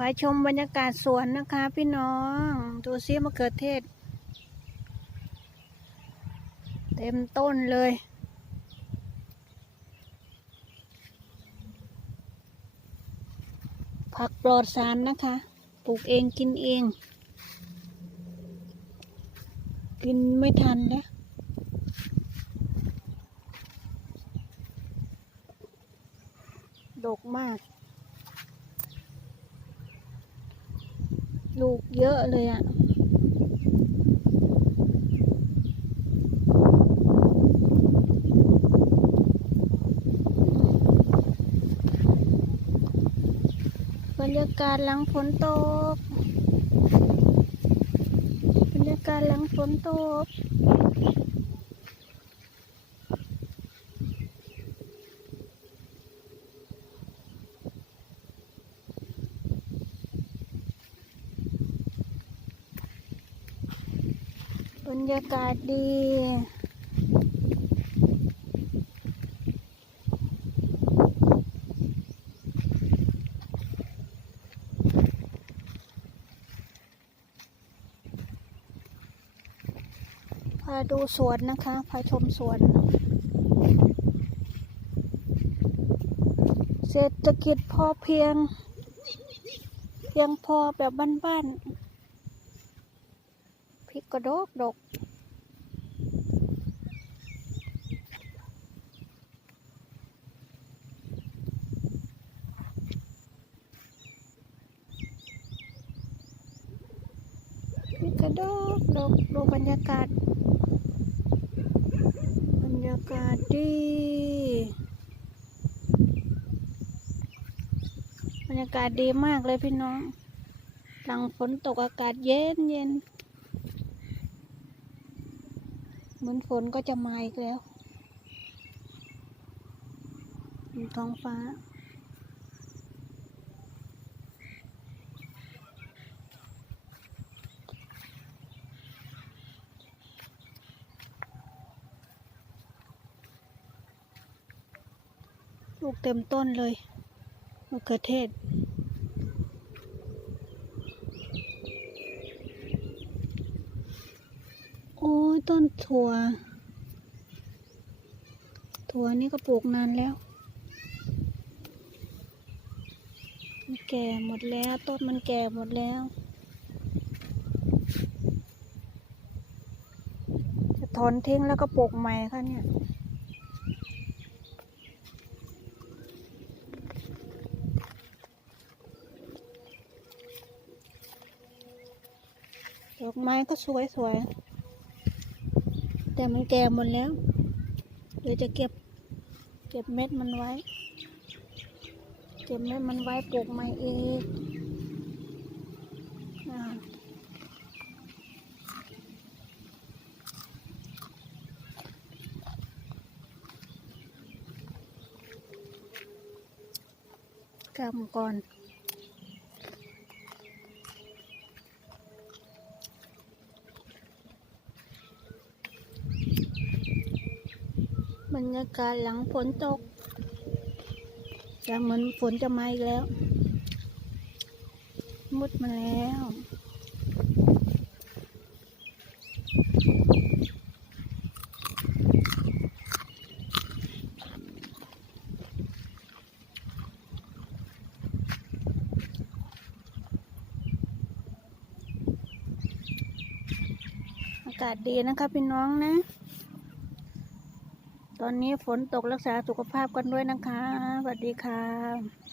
ไปชมบรรยากาศสวนนะคะพี่น้อง ดูซิมะเขือเทศ เต็มต้นเลย ผักปลอดสารนะคะ ปลูกเองกินเอง กินไม่ทันนะดกมาก ลูกเยอะเลยอะ่ะบรรยากาศหลังฝนตก บรรยากาศหลังฝนตก บรรยากาศดี พาดูสวนนะคะ พาชมสวน เศรษฐกิจพอเพียง เพียงพอแบบบ้านๆ ริกกระดกดกพริกกระดกดกดูบรรยากาศ บรรยากาศดีบรรยากาศดีมากเลยพี่น้องหลังฝนตกอากาศเย็นเย็น เหมือนฝนก็จะมาอีกแล้วท้องฟ้า ลูกเต็มต้นเลยมะเขือเทศ โอ้ยต้นถั่ว ถั่วนี่ก็ปลูกนานแล้ว มันแก่หมดแล้ว ต้นมันแก่หมดแล้วจะถอนทิ้งแล้วก็ปลูกใหม่ค่ะเนี่ยดอกไม้ก็สวยสวย แต่มันแก่หมดแล้วเดี๋ยวจะเก็บ เก็บเม็ดมันไว้ เก็บเม็ดมันไว้ปลูกใหม่อีกอ่าๆกำก่อน รรยากาศหลังฝนตกจะเหมือนฝนจะมาอีกแล้ว มุดมาแล้วอากาศดีนะคะพี่น้องนะ ตอนนี้ฝนตกรักษาสุขภาพกันด้วยนะคะสวัสดีค่ะ